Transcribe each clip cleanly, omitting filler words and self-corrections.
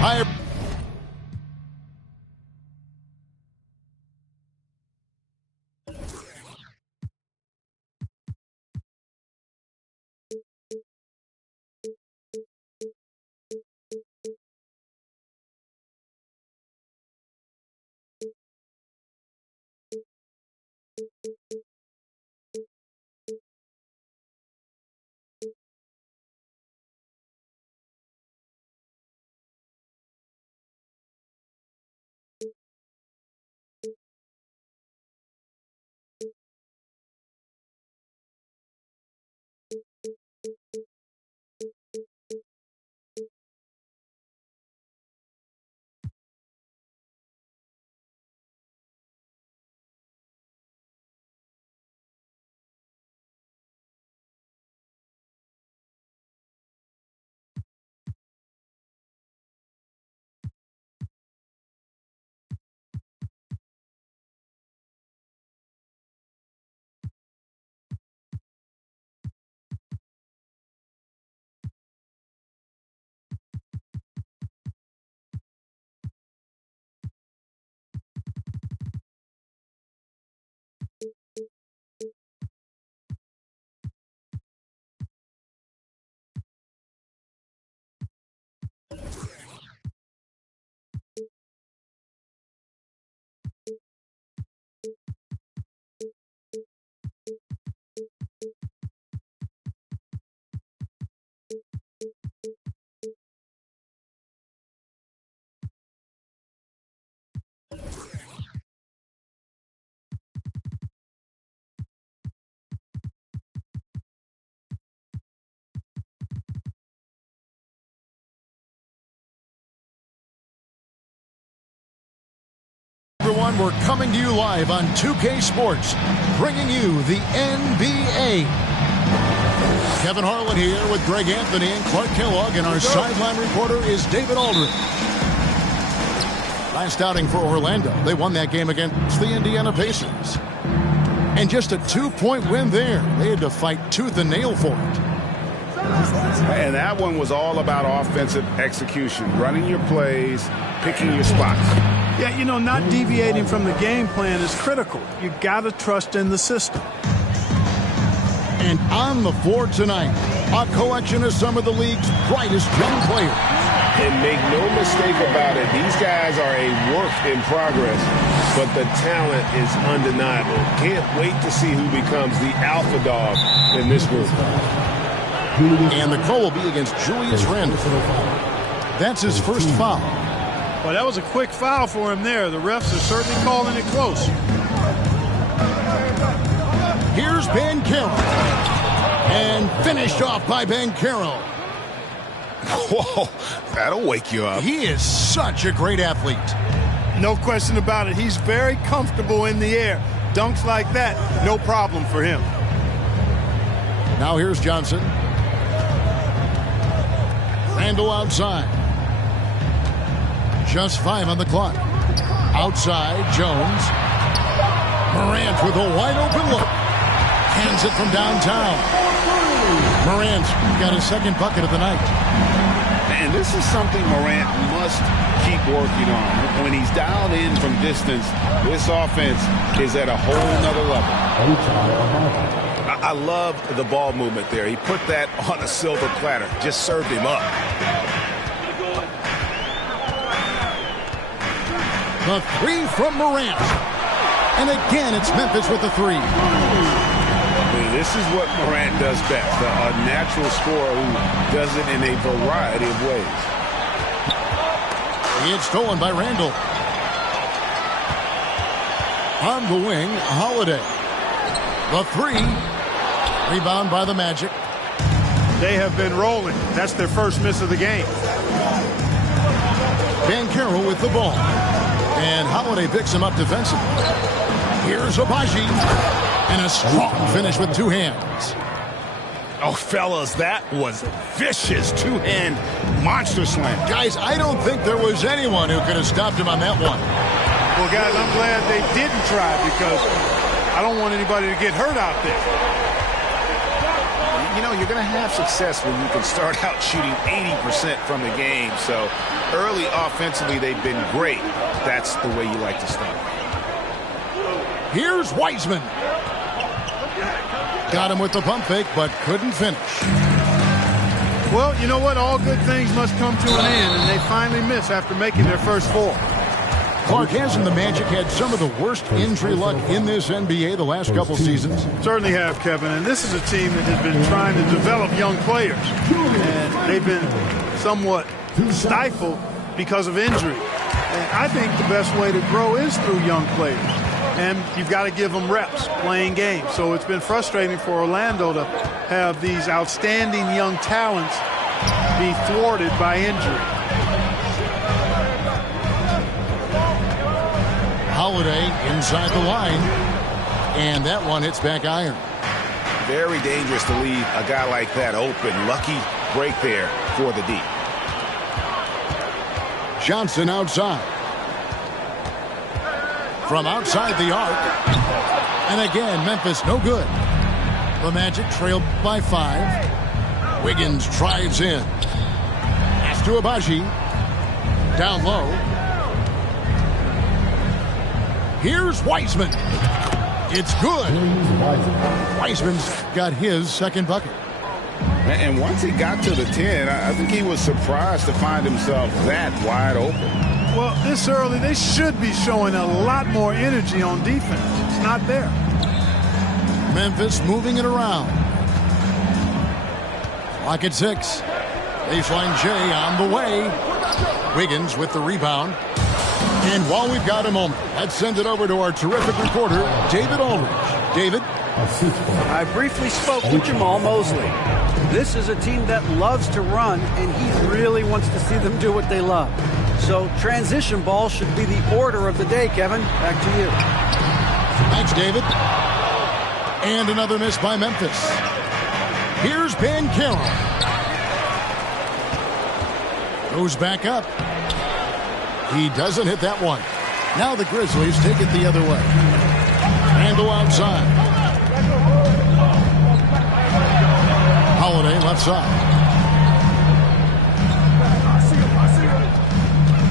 Higher. Everyone, we're coming to you live on 2K Sports, bringing you the NBA. Kevin Harlan here with Greg Anthony and Clark Kellogg, and our sideline reporter is David Aldridge. Last outing for Orlando, they won that game against the Indiana Pacers. And just a 2-point win there. They had to fight tooth and nail for it. And that one was all about offensive execution, running your plays, picking your spots. Yeah, you know, not deviating from the game plan is critical. You got to trust in the system. And on the floor tonight, a collection of some of the league's brightest young players. And make no mistake about it, these guys are a work in progress, but the talent is undeniable. Can't wait to see who becomes the alpha dog in this group. And the call will be against Julius Randle. That's his first foul. Well, that was a quick foul for him there. The refs are certainly calling it close. Here's Banchero. And finished off by Banchero. Whoa, that'll wake you up. He is such a great athlete. No question about it. He's very comfortable in the air. Dunks like that, no problem for him. Now here's Johnson. Randle outside. Just 5 on the clock. Outside, Jones. Morant with a wide-open look. Hands it from downtown. Morant got his second bucket of the night. And this is something Morant must keep working on. When he's dialed in from distance, this offense is at a whole nother level. I love the ball movement there. He put that on a silver platter. Just served him up. The three from Morant. And again, it's Memphis with the three. This is what Morant does best. A natural scorer who does it in a variety of ways. It's stolen by Randle. On the wing, Holiday. The three. Rebound by the Magic. They have been rolling. That's their first miss of the game. Banchero with the ball. And Holiday picks him up defensively. Here's Agbaji. And a strong finish with two hands. Oh, fellas, that was vicious two-hand monster slam. Guys, I don't think there was anyone who could have stopped him on that one. Well, guys, I'm glad they didn't try because I don't want anybody to get hurt out there. You know, you're going to have success when you can start out shooting 80% from the game. So early offensively, they've been great. That's the way you like to start. Here's Wiseman. Got him with the pump fake, but couldn't finish. Well, you know what? All good things must come to an end, and they finally miss after making their first four. Clark, hasn't the Magic had some of the worst injury luck in this NBA the last couple seasons? Certainly have, Kevin, and this is a team that has been trying to develop young players, and they've been somewhat stifled because of injury. And I think the best way to grow is through young players. And you've got to give them reps, playing games. So it's been frustrating for Orlando to have these outstanding young talents be thwarted by injury. Holiday inside the line. And that one hits back iron. Very dangerous to leave a guy like that open. Lucky break there for the D. Johnson outside. From outside the arc. And again, Memphis no good. The Magic trailed by 5. Wiggins drives in. Pass to Agbaji. Down low. Here's Wiseman. It's good. Wiseman's got his second bucket. And once he got to the 10, I think he was surprised to find himself that wide open. Well, this early, they should be showing a lot more energy on defense. It's not there. Memphis moving it around. Clock at 6. Baseline J on the way. Wiggins with the rebound. And while we've got a moment, let's send it over to our terrific reporter, David Aldridge. David? I briefly spoke with Jamal Mosley. This is a team that loves to run, and he really wants to see them do what they love. So transition ball should be the order of the day, Kevin. Back to you. Thanks, David. And another miss by Memphis. Here's Banchero. Goes back up. He doesn't hit that one. Now the Grizzlies take it the other way. Randle outside. Holiday left side.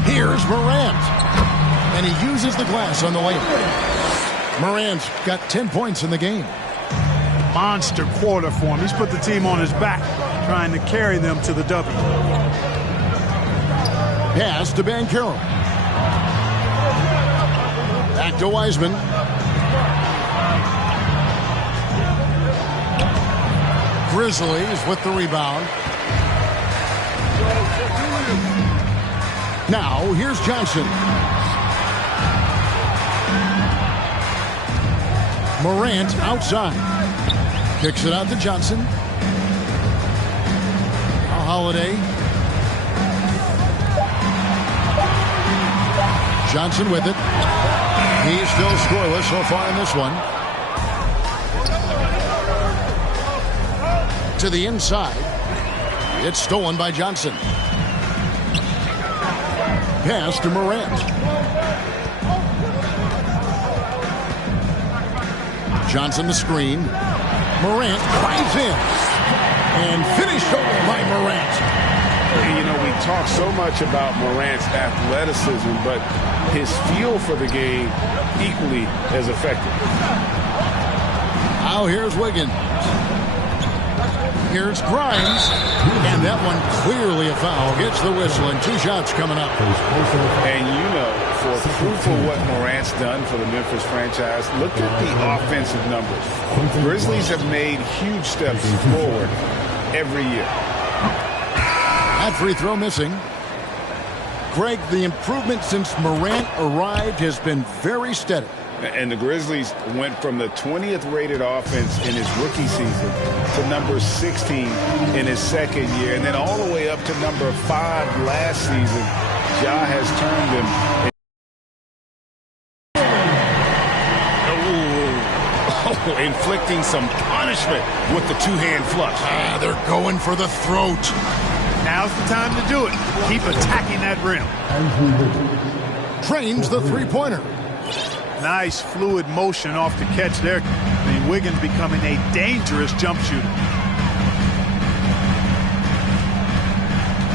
Here's Morant. And he uses the glass on the layup. Morant's got 10 points in the game. Monster quarter for him. He's put the team on his back, trying to carry them to the W. Pass to Banchero. Back to Wiseman. Grizzlies with the rebound. Now, here's Johnson. Morant outside. Kicks it out to Johnson. Holiday. Johnson with it. He's still scoreless so far in this one. To the inside. It's stolen by Johnson. Pass to Morant. Johnson the screen. Morant drives in. And finished over by Morant. You know, we talk so much about Morant's athleticism, but his feel for the game equally as effective. Now here's Wiggins. Here's Grimes. And that one clearly a foul. Gets the whistle and 2 shots coming up. And you know, for proof of what Morant's done for the Memphis franchise, look at the offensive numbers. The Grizzlies have made huge steps forward every year. That free throw missing. Greg, the improvement since Morant arrived has been very steady. And the Grizzlies went from the 20th rated offense in his rookie season to number 16 in his second year, and then all the way up to number 5 last season. Ja has turned them. Inflicting some punishment with the 2-hand flush. They're going for the throat. Now's the time to do it. Keep attacking that rim. Trains the three-pointer. Nice fluid motion off the catch there. I mean, Wiggins becoming a dangerous jump shooter.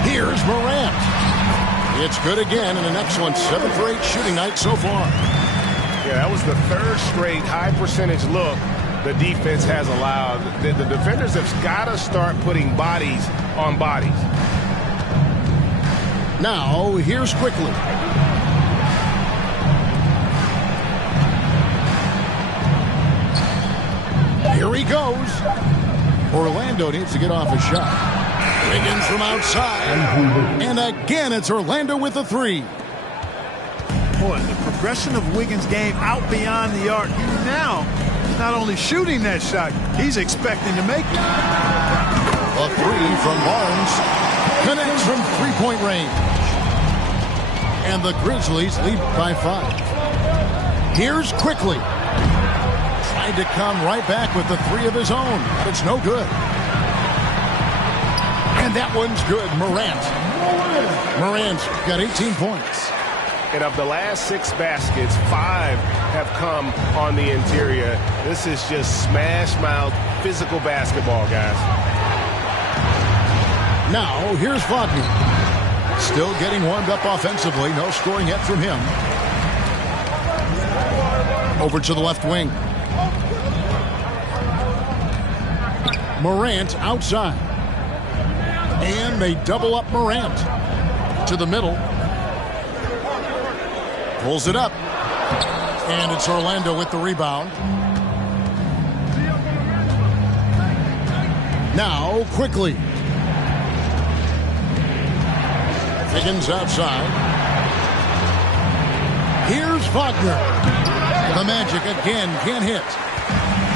Here's Morant. It's good again, and an excellent 7 for 8 shooting night so far. Yeah, that was the 3rd straight high-percentage look the defense has allowed. The defenders have got to start putting bodies on bodies. Now, here's Quickly. Here he goes. Orlando needs to get off a shot. Wiggins from outside. And again, it's Orlando with the 3. Boy, the progression of Wiggins' game out beyond the arc. Now, he's not only shooting that shot, he's expecting to make it. A 3 from Barnes. Connects from three-point range. And the Grizzlies lead by 5. Here's Quickly. Tried to come right back with the 3 of his own, but it's no good. And that one's good. Morant's got 18 points. And of the last 6 baskets, 5 have come on the interior. This is just smash-mouth physical basketball, guys. Now, here's Wagner. Still getting warmed up offensively. No scoring yet from him. Over to the left wing. Morant outside. And they double up Morant. To the middle. Pulls it up. And it's Orlando with the rebound. Now, Quickly. Wiggins outside. Here's Wagner. The Magic again can't hit.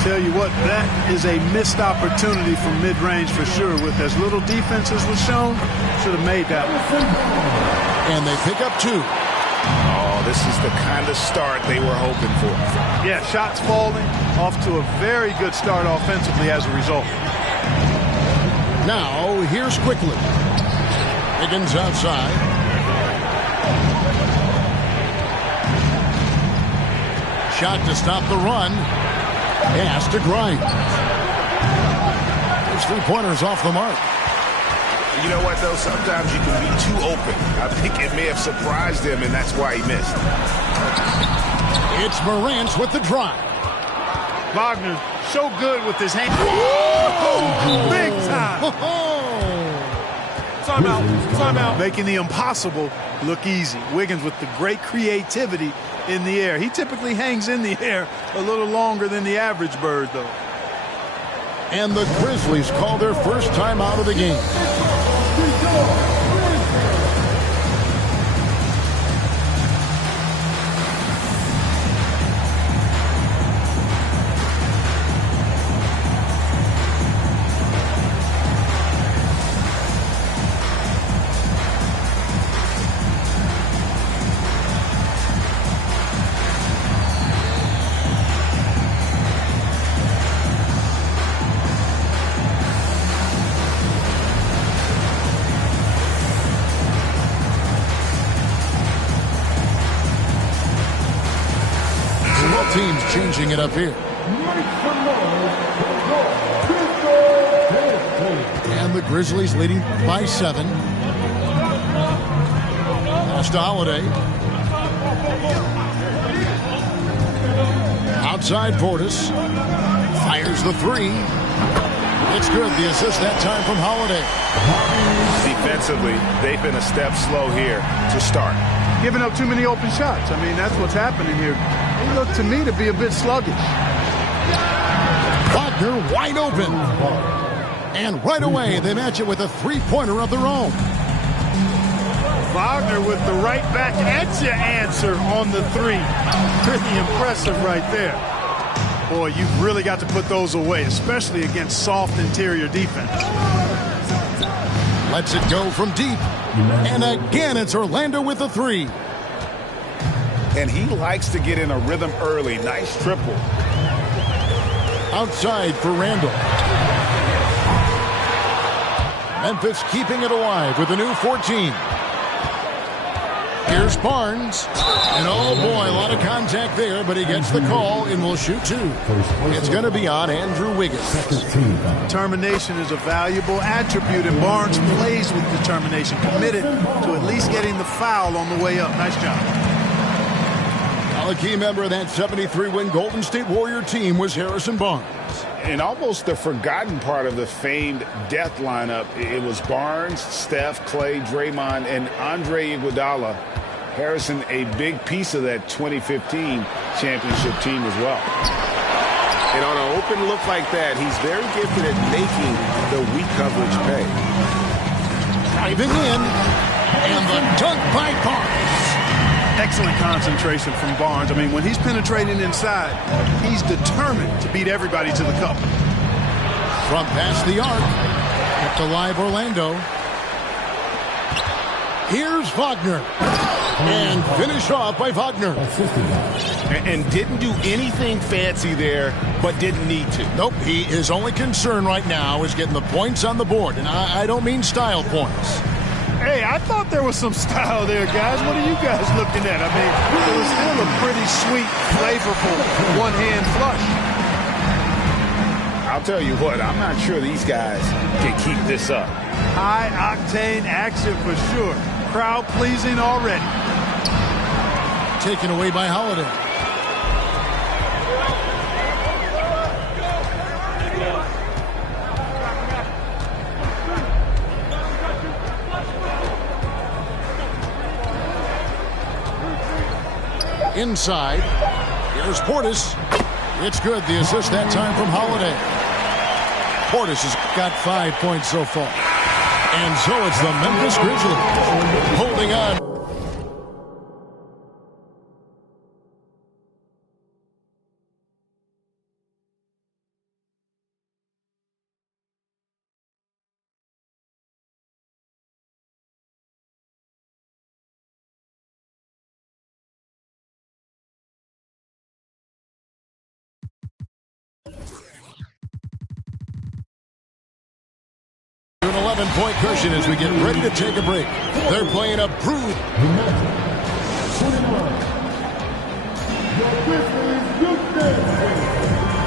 Tell you what, that is a missed opportunity from mid-range for sure. With as little defense as was shown, should have made that one. And they pick up 2. Oh, this is the kind of start they were hoping for. Yeah, shots falling, off to a very good start offensively as a result. Now, here's Quickly. Wiggins outside. Shot to stop the run. Pass to Grimes. First three-pointers off the mark. You know what, though? Sometimes you can be too open. I think it may have surprised him, and that's why he missed. It's Morant with the drive. Wagner, so good with his hand. Big time. Timeout. Making the impossible look easy. Wiggins with the great creativity in the air. He typically hangs in the air a little longer than the average bird, though. And the Grizzlies call their first time out of the game. Teams changing it up here. And the Grizzlies leading by 7. Pass to Holiday. Outside Portis. Fires the 3. It's good. The assist that time from Holiday. Defensively, they've been a step slow here to start. Giving up too many open shots. I mean, that's what's happening here. They look to me to be a bit sluggish. Wagner wide open. And right away, they match it with a three-pointer of their own. Wagner with the right back at your answer on the 3. Pretty impressive right there. Boy, you've really got to put those away, especially against soft interior defense. Lets it go from deep. And again, it's Orlando with the 3. And he likes to get in a rhythm early. Nice triple. Outside for Randall. Memphis keeping it alive with a new 14. Here's Barnes. And oh boy, a lot of contact there, but he gets the call and will shoot 2. It's going to be on Andrew Wiggins. Determination is a valuable attribute, and Barnes plays with determination, committed to at least getting the foul on the way up. Nice job. A key member of that 73-win Golden State Warrior team was Harrison Barnes. And almost the forgotten part of the famed death lineup, it was Barnes, Steph, Clay, Draymond, and Andre Iguodala. Harrison, a big piece of that 2015 championship team as well. And on an open look like that, he's very gifted at making the weak coverage pay. Driving in, and the dunk by Barnes. Excellent concentration from Barnes. I mean, when he's penetrating inside, he's determined to beat everybody to the cup. From past the arc, kept alive Orlando. Here's Wagner. And finished off by Wagner. And didn't do anything fancy there, but didn't need to. Nope, his only concern right now is getting the points on the board. And I don't mean style points. Hey, I thought there was some style there, guys. What are you guys looking at? I mean, it was still a pretty sweet, flavorful one-hand flush. I'll tell you what, I'm not sure these guys can keep this up. High-octane action for sure. Crowd-pleasing already. Taken away by Holiday. Inside. Here's Portis. It's good. The assist that time from Holiday. Portis has got 5 points so far. And so it's the Memphis Grizzlies holding on. An 11-point cushion as we get ready to take a break. They're playing a brutal.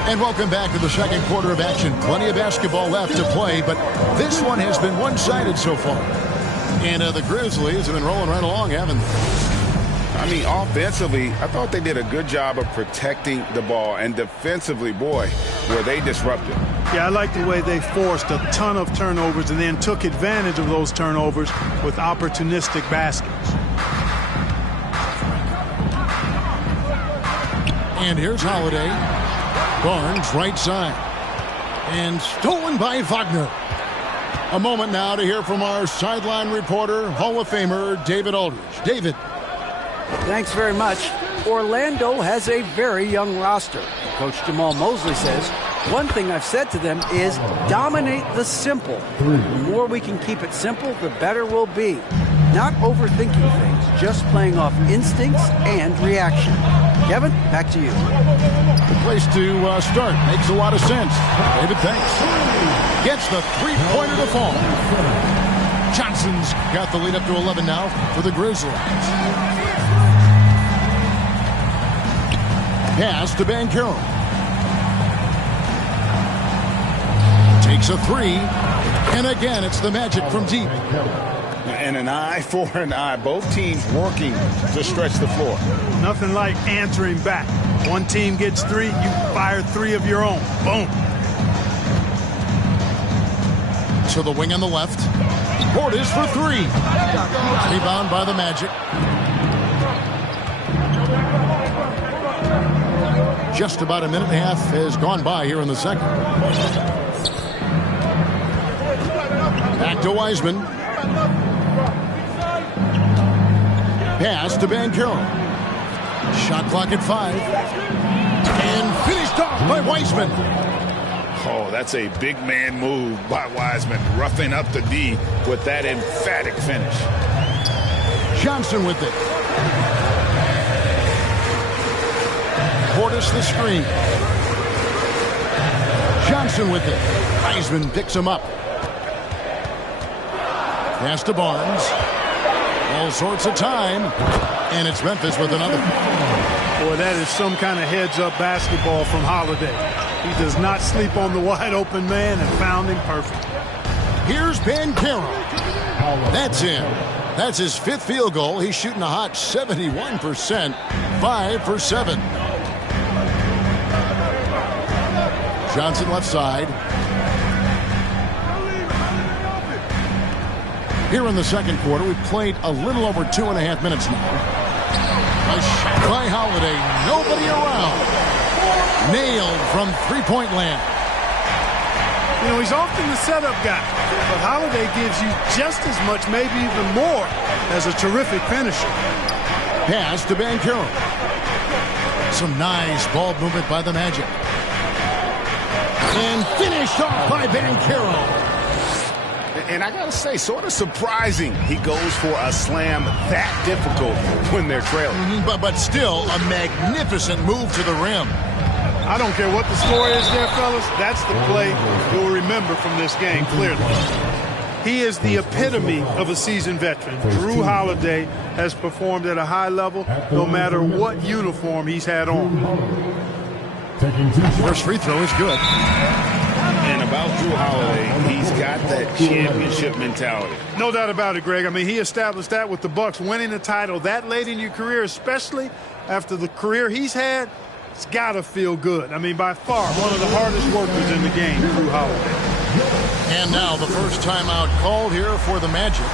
And welcome back to the second quarter of action. Plenty of basketball left to play, but this one has been one-sided so far. And the Grizzlies have been rolling right along, haven't they? I mean, offensively, I thought they did a good job of protecting the ball. And defensively, boy, were they disruptive. Yeah, I like the way they forced a ton of turnovers and then took advantage of those turnovers with opportunistic baskets. And here's Holiday. Barnes, right side. And stolen by Wagner. A moment now to hear from our sideline reporter, Hall of Famer David Aldridge. David. Thanks very much. Orlando has a very young roster. Coach Jamal Mosley says, one thing I've said to them is dominate the simple. The more we can keep it simple, the better we'll be. Not overthinking things, just playing off instincts and reaction. Kevin, back to you. The place to start. Makes a lot of sense. David, thanks. Gets the three-pointer to fall. Johnson's got the lead up to 11 now for the Grizzlies. Pass to Banchero. Takes a three. And again, it's the Magic from deep. And an eye for an eye. Both teams working to stretch the floor. Nothing like answering back. One team gets three, you fire three of your own. Boom. To the wing on the left. Portis for three. Rebound by the Magic. Just about a minute and a half has gone by here in the second. Back to Wiseman. Pass to Banchero. Shot clock at 5. And finished off by Wiseman. Oh, that's a big man move by Wiseman. Roughing up the D with that emphatic finish. Johnson with it. Portis the screen. Johnson with it. Wiseman picks him up. Pass to Barnes. All sorts of time. And it's Memphis with another. Boy, that is some kind of heads-up basketball from Holiday. He does not sleep on the wide-open man and found him perfect. Here's Banchero. That's in. That's his 5th field goal. He's shooting a hot 71%. 5 for 7. Johnson left side. Here in the second quarter, we've played a little over 2.5 minutes now. A shot by Holiday. Nobody around. Nailed from three-point land. You know, he's often the setup guy, but Holiday gives you just as much, maybe even more, as a terrific finisher. Pass to Banchero. Some nice ball movement by the Magic. And finished off by Banchero. And I got to say, sort of surprising he goes for a slam that difficult when they're trailing. But still a magnificent move to the rim. I don't care what the score is there, fellas. That's the play you'll remember from this game, clearly. He is the epitome of a seasoned veteran. Jrue Holiday has performed at a high level no matter what uniform he's had on. First free throw is good. And about Jrue Holiday, he's got that championship mentality. No doubt about it, Greg. I mean, he established that with the Bucks, winning a title that late in your career, especially after the career he's had. It's got to feel good. I mean, by far, one of the hardest workers in the game, Jrue Holiday. And now the first timeout called here for the Magic.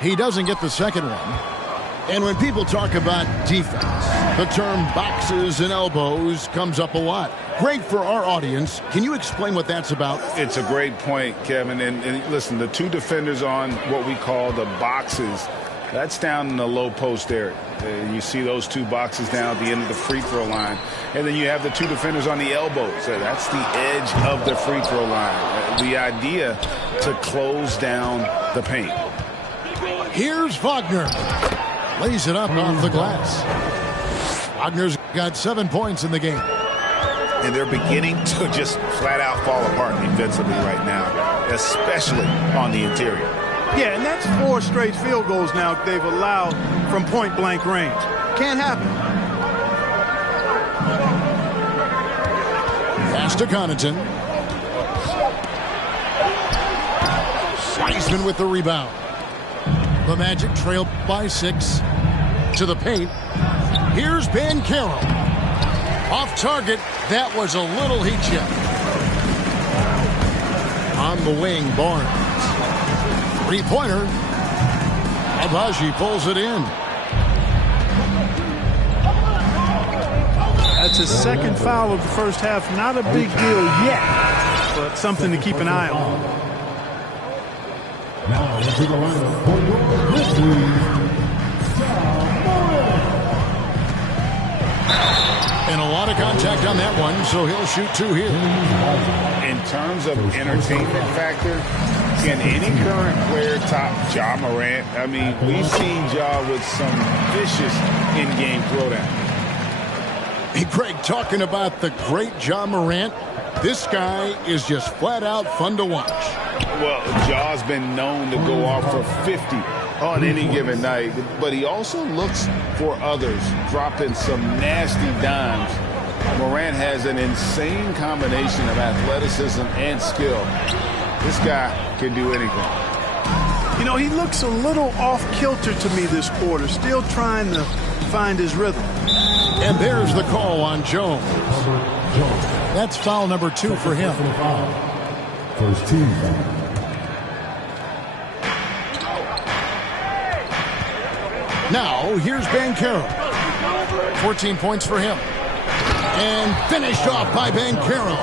He doesn't get the second one. And when people talk about defense, The term boxes and elbows comes up a lot. Great for our audience. Can you explain what that's about? It's a great point, Kevin. And listen, the two defenders on what we call the boxes, that's down in the low post area. You see those two boxes down at the end of the free throw line. And then you have the two defenders on the elbows. That's the edge of the free throw line. The idea to close down the paint. Here's Wagner. Lays it up off the glass. Wagner's got 7 points in the game. And they're beginning to just flat out fall apart defensively right now, especially on the interior. Yeah, and that's 4 straight field goals now they've allowed from point-blank range. Can't happen. Pass to Connaughton. Wiseman with the rebound. The Magic trail by 6 to the paint. Here's Banchero. Off target. That was a little heat check. On the wing, Barnes. Three-pointer. Agbaji pulls it in. That's his second foul of the first half. Not a big deal yet, but something to keep an eye on. Now into the lineup for your Grizzlies. And a lot of contact on that one, so he'll shoot 2 here. In terms of entertainment factor, can any current player top Ja Morant? I mean, we've seen Ja with some vicious in-game throwdown. Hey, Greg, talking about the great Ja Morant, this guy is just flat out fun to watch. Well, Ja's been known to go off for 50 on any given night, but he also looks for others, dropping some nasty dimes. Morant has an insane combination of athleticism and skill. This guy can do anything. You know, he looks a little off-kilter to me this quarter, still trying to find his rhythm. And there's the call on Jones. That's foul number 2 for him. First team foul. Now, here's Banchero. 14 points for him. And finished off by Banchero.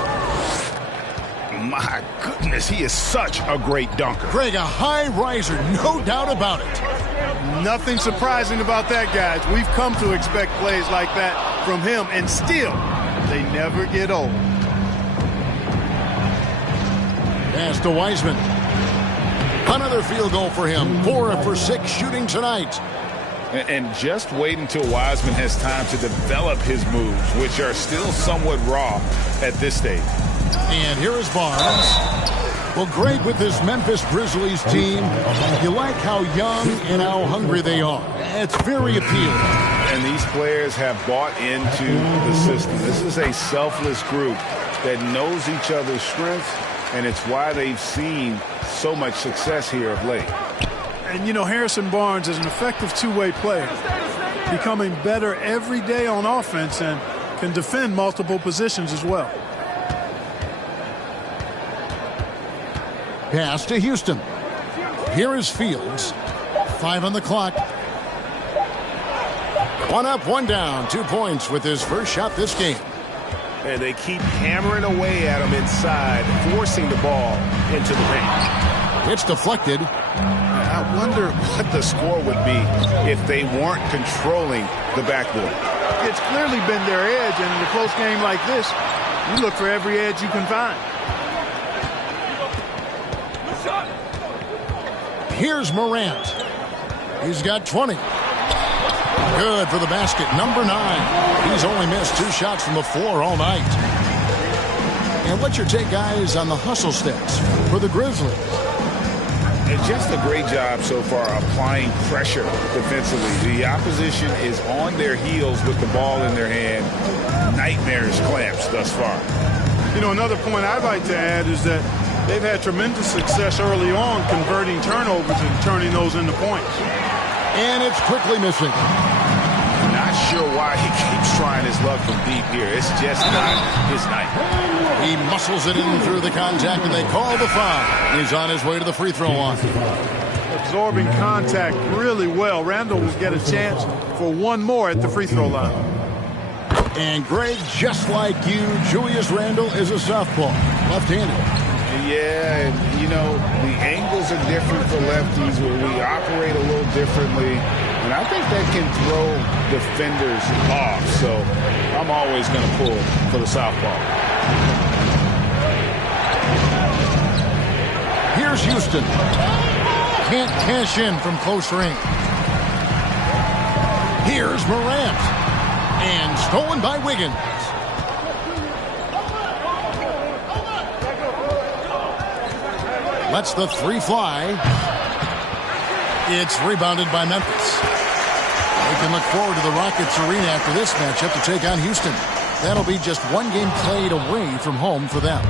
My goodness, he is such a great dunker. Greg, a high riser, no doubt about it. Nothing surprising about that, guys. We've come to expect plays like that from him, and still, they never get old. Pass to Wiseman. Another field goal for him. 4 for 6 shooting tonight. And just wait until Wiseman has time to develop his moves, which are still somewhat raw at this stage. And here is Barnes. Well, Greg, with this Memphis Grizzlies team, you like how young and how hungry they are. It's very appealing. And these players have bought into the system. This is a selfless group that knows each other's strengths, and it's why they've seen so much success here of late. And, you know, Harrison Barnes is an effective two-way player, becoming better every day on offense and can defend multiple positions as well. Pass to Houston. Here is Fields. 5 on the clock. 1 up, 1 down. 2 points with his first shot this game. And they keep hammering away at him inside, forcing the ball into the paint. It's deflected. I wonder what the score would be if they weren't controlling the backboard. It's clearly been their edge, and in a close game like this, you look for every edge you can find. Here's Morant. He's got 20. Good for the basket. Number 9. He's only missed 2 shots from the floor all night. And what's your take, guys, on the hustle stats for the Grizzlies? And just a great job so far applying pressure defensively. The opposition is on their heels with the ball in their hand. Nightmares clamps thus far. You know, another point I'd like to add is that they've had tremendous success early on converting turnovers and turning those into points. And it's quickly missing. Not sure why he keeps trying his luck from deep here. It's just not his night. He muscles it in through the contact, and they call the foul. He's on his way to the free throw line. Absorbing contact really well. Randall will get a chance for one more at the free throw line. And Greg, just like you, Julius Randle is a southpaw, left-handed. Yeah, and you know, the angles are different for lefties where we operate a little differently. And I think that can throw defenders off. So I'm always going to pull for the southpaw. Here's Houston. Can't cash in from close range. Here's Morant. And stolen by Wiggins. Lets the three fly. It's rebounded by Memphis. We can look forward to the Rockets arena after this matchup to take on Houston. That'll be just one game played away from home for them.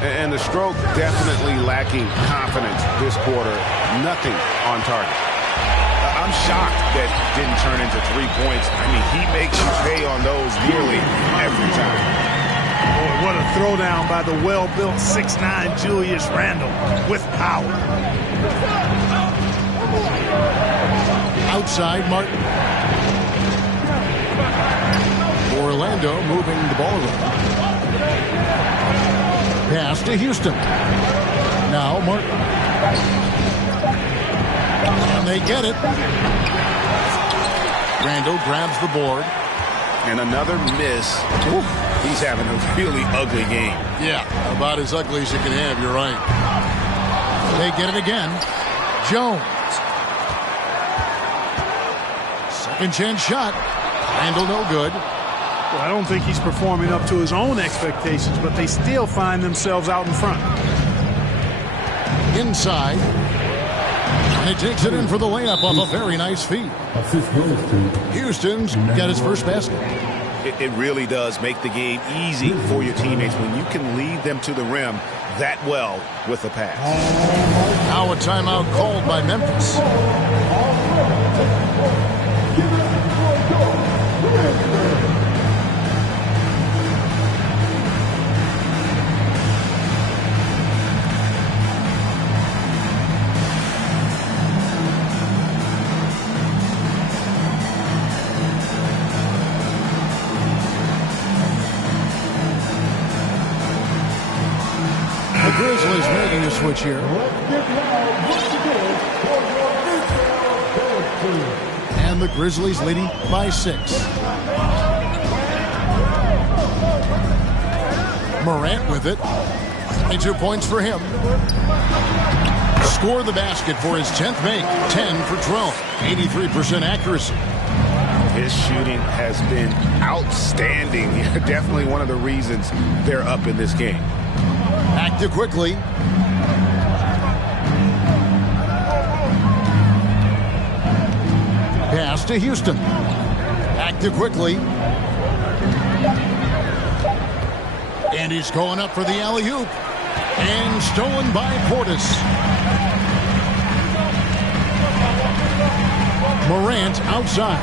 And the Stroke definitely lacking confidence this quarter. Nothing on target. I'm shocked that didn't turn into 3 points. I mean, he makes you pay on those nearly every time. Boy, what a throwdown by the well-built 6'9" Julius Randle with power. Outside, Martin. Orlando moving the ball around. Pass to Houston. Now Martin. And they get it. Randle grabs the board. And another miss. Ooh, he's having a really ugly game. Yeah, about as ugly as you can have, you're right. They get it again. Jones. Second chance shot. Randle no good. Well, I don't think he's performing up to his own expectations, but they still find themselves out in front. Inside. And he takes it in for the layup off a very nice feed. Houston's got his first basket. It really does make the game easy for your teammates when you can lead them to the rim that well with a pass. Now a timeout called by Memphis. Grizzlies making a switch here. And the Grizzlies leading by 6. Morant with it. 22 points for him. Score the basket for his 10th make. 10 for 12. 83% accuracy. His shooting has been outstanding. Definitely one of the reasons they're up in this game. Active quickly. Pass to Houston. Active quickly. And he's going up for the alley-oop. And stolen by Portis. Morant outside.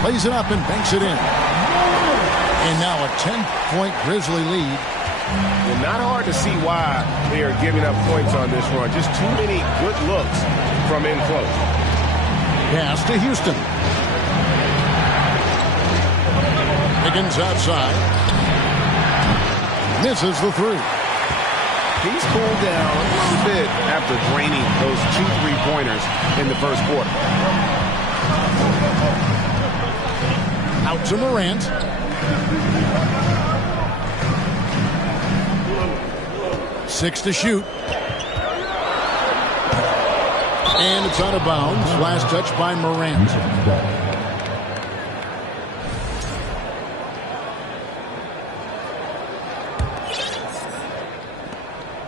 Plays it up and banks it in. And now a 10-point Grizzly lead. Well, not hard to see why they are giving up points on this run. Just too many good looks from in close. Pass to Houston. Higgins outside. Misses the three. He's cooled down a little bit after draining those 2 3-pointers in the first quarter. Out to Morant. Six to shoot. And it's out of bounds. Last touch by Morant.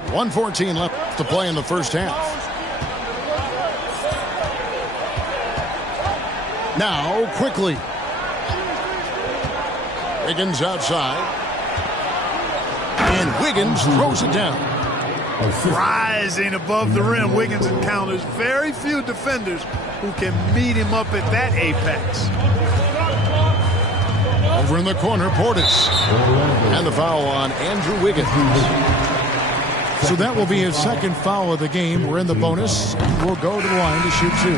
.114 left to play in the first half. Now, quickly. Wiggins outside. And Wiggins throws it down. Rising above the rim, Wiggins encounters very few defenders who can meet him up at that apex. Over in the corner, Portis. And the foul on Andrew Wiggins. So that will be his second foul of the game. We're in the bonus. We'll go to the line to shoot 2.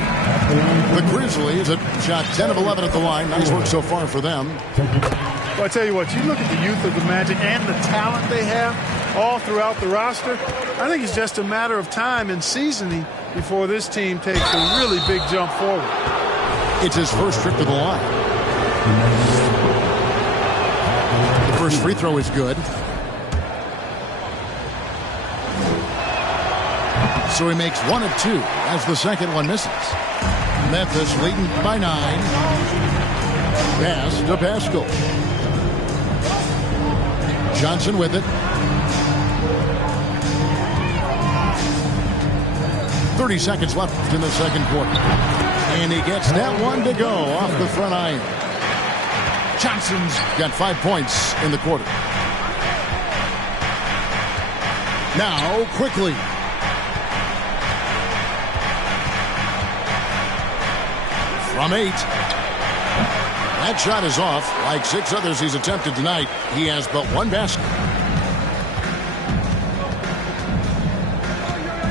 The Grizzlies have shot 10 of 11 at the line. Nice work so far for them. Well, I tell you what, you look at the youth of the Magic and the talent they have all throughout the roster. I think it's just a matter of time and seasoning before this team takes a really big jump forward. It's his first trip to the line. The first free throw is good. So he makes 1 of 2 as the second one misses. Memphis leading by 9. Pass to Pascal. Johnson with it. 30 seconds left in the second quarter. And he gets that one to go off the front iron. Johnson's got 5 points in the quarter. Now, quickly. From 8. That shot is off. Like 6 others he's attempted tonight, he has but 1 basket.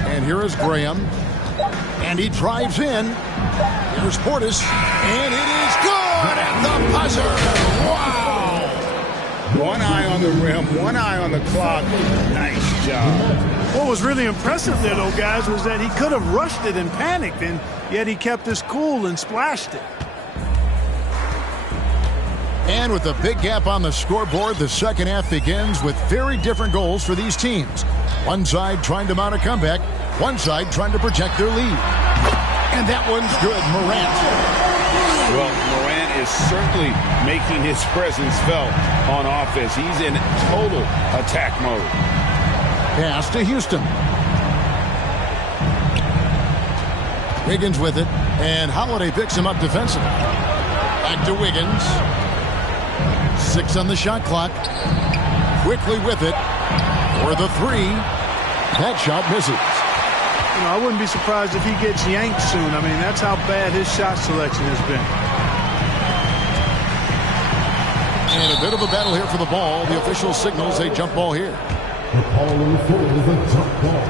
And here is Graham. And he drives in. Here's Portis. And it is good at the buzzer. Wow! 1 eye on the rim, 1 eye on the clock. Nice job. What was really impressive there, though, guys, was that he could have rushed it and panicked, and yet he kept his cool and splashed it. And with a big gap on the scoreboard, the second half begins with very different goals for these teams. One side trying to mount a comeback, one side trying to protect their lead. And that one's good, Morant. Well, Morant is certainly making his presence felt on offense. He's in total attack mode. Pass to Houston. Wiggins with it, and Holiday picks him up defensively. Back to Wiggins. 6 on the shot clock. Quickly with it for the 3. That shot misses. You know, I wouldn't be surprised if he gets yanked soon. I mean, that's how bad his shot selection has been. And a bit of a battle here for the ball. The official signals a jump ball here. The call on the floor is a jump ball.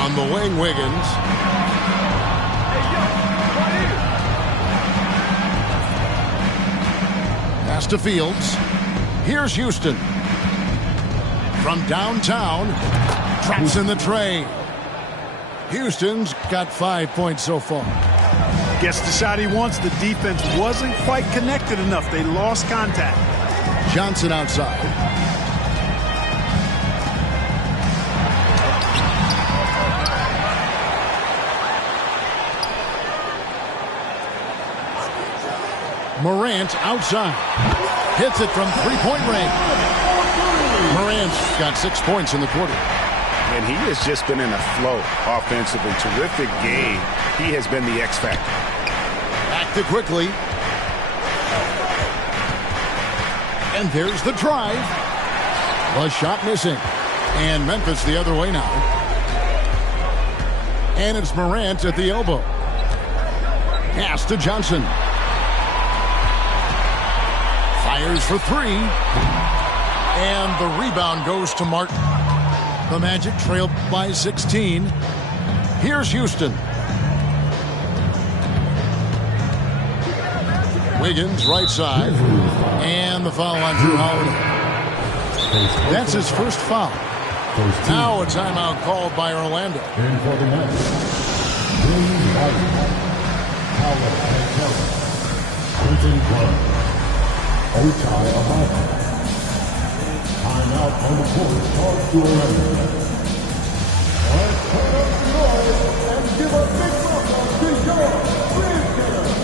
On the wing, Wiggins. Pass to Fields. Here's Houston. From downtown, traps in the tray. Houston's got 5 points so far. Gets the shot he wants. The defense wasn't quite connected enough. They lost contact. Johnson outside. Morant outside. Hits it from three-point range. Morant's got 6 points in the quarter. And he has just been in a flow offensively. Terrific game. He has been the X factor. Back to quickly. And there's the drive. The shot missing. And Memphis the other way now. And it's Morant at the elbow. Pass to Johnson. Fires for 3. And the rebound goes to Martin. The Magic trail by 16. Here's Houston. Wiggins right side. And the foul on Drew Holiday. That's his first foul. Now a timeout called by Orlando. And for the match, James Harden, Howard Patel, Quentin Brown, Ochai Agbaji. Timeout on the court starts to Orlando. Let's turn up the noise and give a big welcome to your Bridgeton.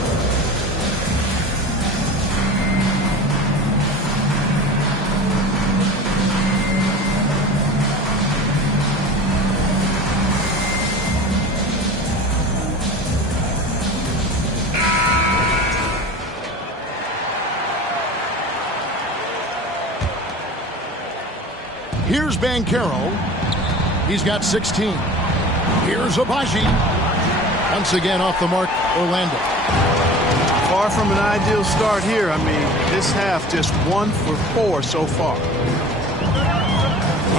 Here's Banchero. He's got 16. Here's Agbaji. Once again off the mark, Orlando. Far from an ideal start here. I mean, this half just 1 for 4 so far.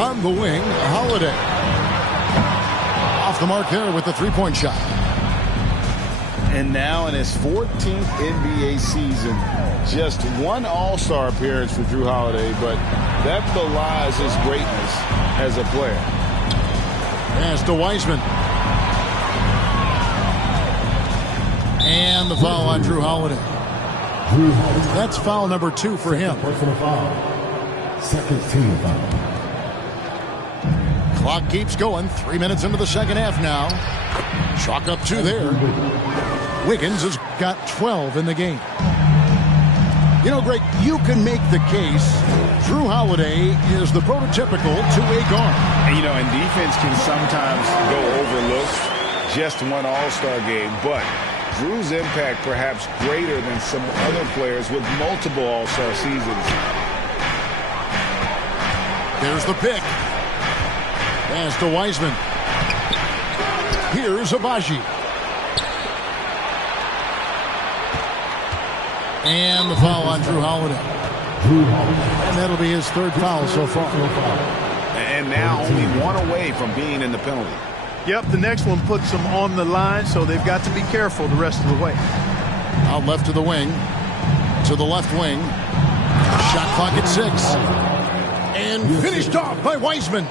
On the wing, Holiday. Off the mark there with the three-point shot. And now in his 14th NBA season, just one All-Star appearance for Jrue Holiday, but that belies his greatness as a player. Pass to Wiseman. And the foul on Jrue Holiday. That's foul number 2 for him. Personal foul. Second team foul. Clock keeps going. 3 minutes into the second half now. Chalk up 2 there. Wiggins has got 12 in the game. You know, Greg, you can make the case Jrue Holiday is the prototypical two-way guard. And, you know, and defense can sometimes go overlooked. Just one All-Star game, but Jrue's impact perhaps greater than some other players with multiple All-Star seasons. There's the pick. Pass to Wiseman. Here's Agbaji. And the foul on Jrue Holiday. And that'll be his 3rd foul so far. And now only 1 away from being in the penalty. Yep, the next one puts them on the line, so they've got to be careful the rest of the way. Out left to the wing. To the left wing. Shot clock at 6. And finished off by Wiseman.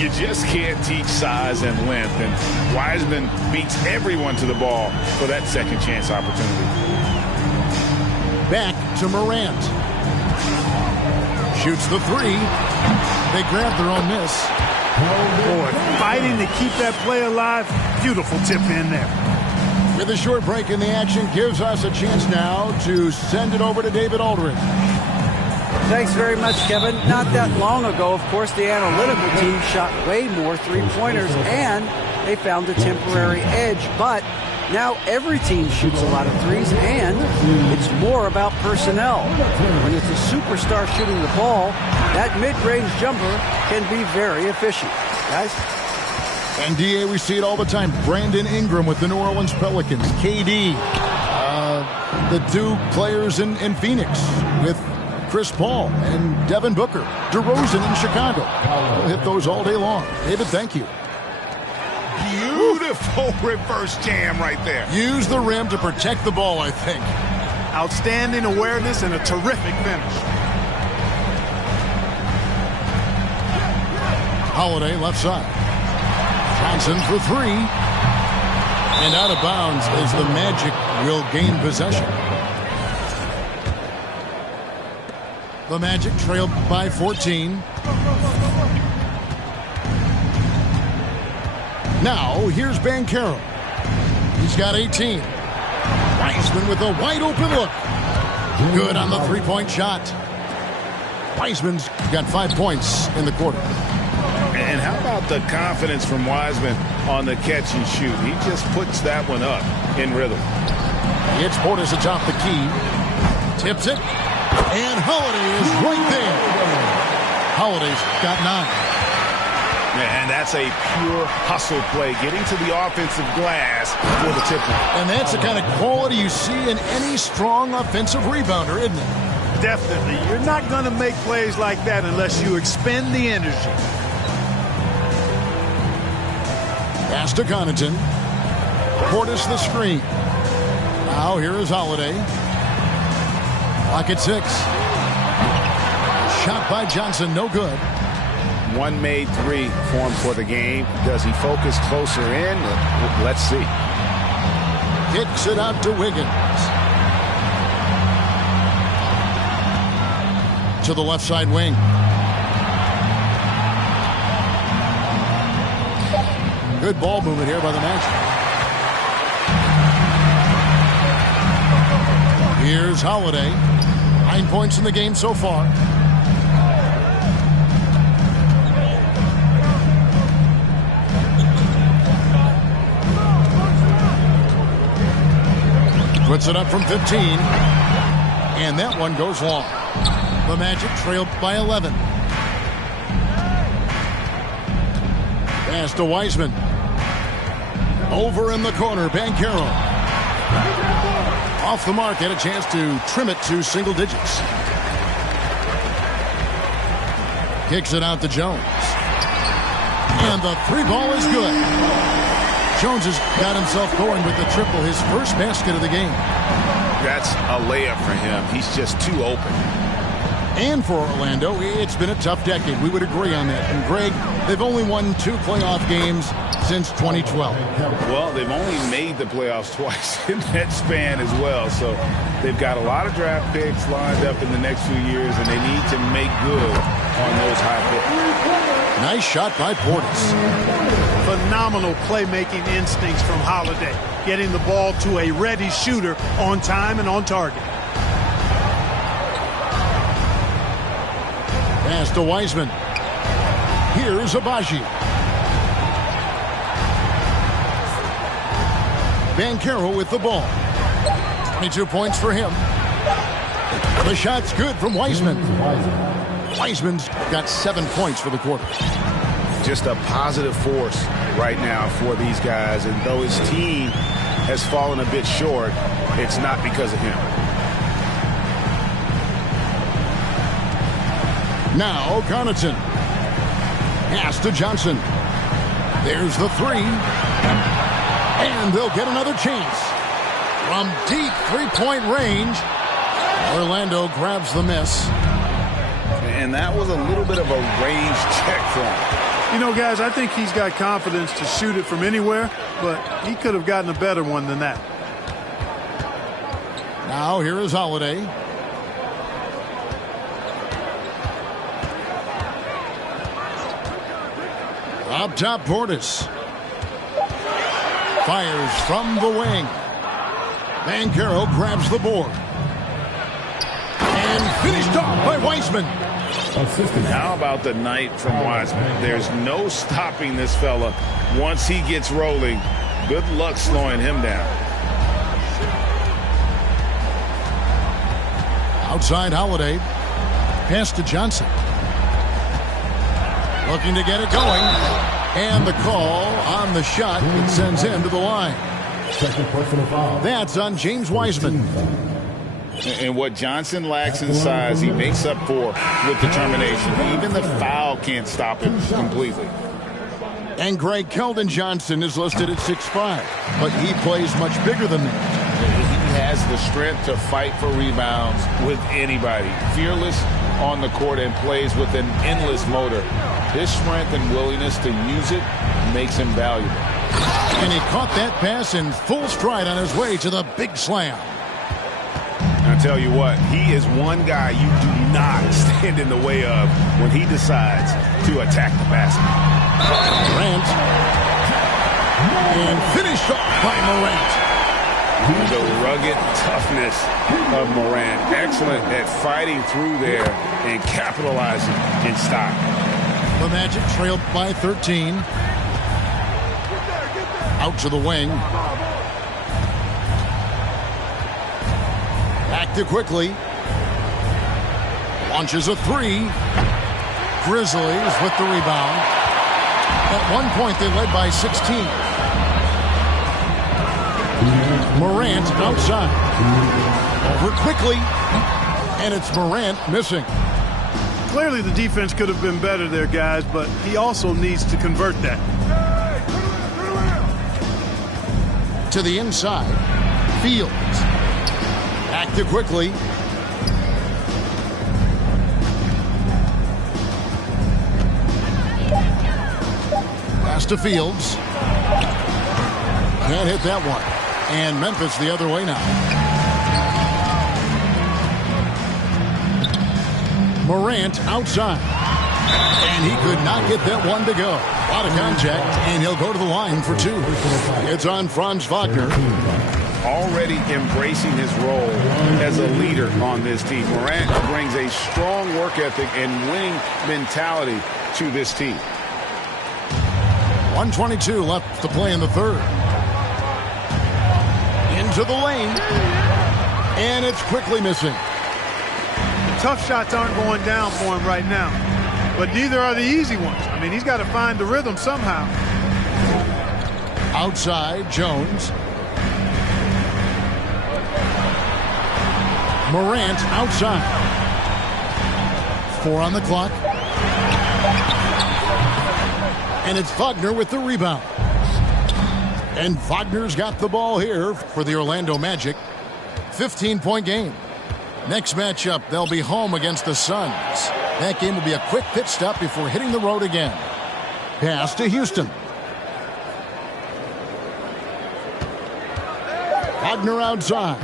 You just can't teach size and length, and Wiseman beats everyone to the ball for that second chance opportunity. Back to Morant. Shoots the 3. They grab their own miss. Boy, fighting to keep that play alive. Beautiful tip in there. With a short break in the action, gives us a chance now to send it over to David Aldridge. Thanks very much, Kevin. Not that long ago, of course, the analytical team shot way more three-pointers, and they found a temporary edge. But now every team shoots a lot of threes, and it's more about personnel. When it's a superstar shooting the ball, that mid-range jumper can be very efficient. Guys? And, D.A., we see it all the time. Brandon Ingram with the New Orleans Pelicans. KD, the 2 players in Phoenix with Chris Paul and Devin Booker. DeRozan in Chicago. We'll hit those all day long. David, thank you. Beautiful reverse jam right there. Use the rim to protect the ball, I think. Outstanding awareness and a terrific finish. Holiday left side. Johnson for 3. And out of bounds as the Magic will gain possession. The Magic trailed by 14. Now, here's Banchero. He's got 18. Wiseman with a wide open look. Good on the three-point shot. Wiseman's got 5 points in the quarter. And how about the confidence from Wiseman on the catch and shoot? He just puts that one up in rhythm. It's Portis atop the key. Tips it. And Holiday is right there. Holiday's got 9. And that's a pure hustle play, getting to the offensive glass for the tip. And that's the kind of quality you see in any strong offensive rebounder, isn't it? Definitely. You're not going to make plays like that unless you expend the energy. Pass to Connaughton. Portis the screen. Now here is Holiday. Clock at 6. Shot by Johnson, no good. One made 3 for him for the game. Does he focus closer in? Let's see. Kicks it out to Wiggins. To the left side wing. Good ball movement here by the Magic. Here's Holiday. 9 points in the game so far. Puts it up from 15. And that one goes long. The Magic trailed by 11. Pass to Wiseman. Over in the corner, Banchero. Off the mark, had a chance to trim it to single digits. Kicks it out to Jones. And the three ball is good. Jones has got himself going with the triple, his first basket of the game. That's a layup for him. He's just too open. And for Orlando, it's been a tough decade. We would agree on that. And Greg, they've only won 2 playoff games since 2012. Well, they've only made the playoffs twice in that span as well. So they've got a lot of draft picks lined up in the next few years, and they need to make good on those high picks. Nice shot by Portis. Phenomenal playmaking instincts from Holiday, getting the ball to a ready shooter on time and on target. Pass to Wiseman. Here's Abaji. Banchero with the ball. 22 points for him. The shot's good from Wiseman. Wiseman's got 7 points for the quarter. Just a positive force right now for these guys. And though his team has fallen a bit short, it's not because of him. Now Connaughton. Pass to Johnson. There's the three. And they'll get another chance. From deep three-point range, Orlando grabs the miss. And that was a little bit of a range check for him. You know, guys, I think he's got confidence to shoot it from anywhere, but he could have gotten a better one than that. Now here is Holiday. Up top, Portis. Fires from the wing. Banchero grabs the board. And finished off by Wiseman. How about the night from Wiseman? There's no stopping this fella once he gets rolling. Good luck slowing him down. Outside Holiday. Pass to Johnson. Looking to get it going. And the call on the shot that sends him to the line. Second personal foul. That's on James Wiseman. And what Johnson lacks in size, he makes up for with determination. Even the foul can't stop him completely. And Greg, Keldon Johnson is listed at 6'5", but he plays much bigger than that. He has the strength to fight for rebounds with anybody. Fearless on the court and plays with an endless motor. His strength and willingness to use it makes him valuable. And he caught that pass in full stride on his way to the big slam. I tell you what, he is one guy you do not stand in the way of when he decides to attack the basket. Morant. And finished off by Morant. The rugged toughness of Morant. Excellent at fighting through there and capitalizing in style. The Magic trailed by 13. Out to the wing. Back to quickly. Launches a three. Grizzlies with the rebound. At one point, they led by 16. Morant outside. Over quickly. And it's Morant missing. Clearly the defense could have been better there, guys, but he also needs to convert that. To the inside. Fields. Back to quickly. Pass to Fields. Can't hit that one. And Memphis the other way now. Morant outside. And he could not get that one to go. A lot of contact, and he'll go to the line for two. It's on Franz Wagner. Already embracing his role as a leader on this team. Morant brings a strong work ethic and winning mentality to this team. 1:22 left to play in the third. Into the lane. And it's quickly missing. Tough shots aren't going down for him right now, but neither are the easy ones. I mean, he's got to find the rhythm somehow. Outside, Jones. Morant outside. 4 on the clock. And it's Wagner with the rebound. And Wagner's got the ball here for the Orlando Magic. 15-point game. Next matchup, they'll be home against the Suns. That game will be a quick pit stop before hitting the road again. Pass to Houston. Wagner outside.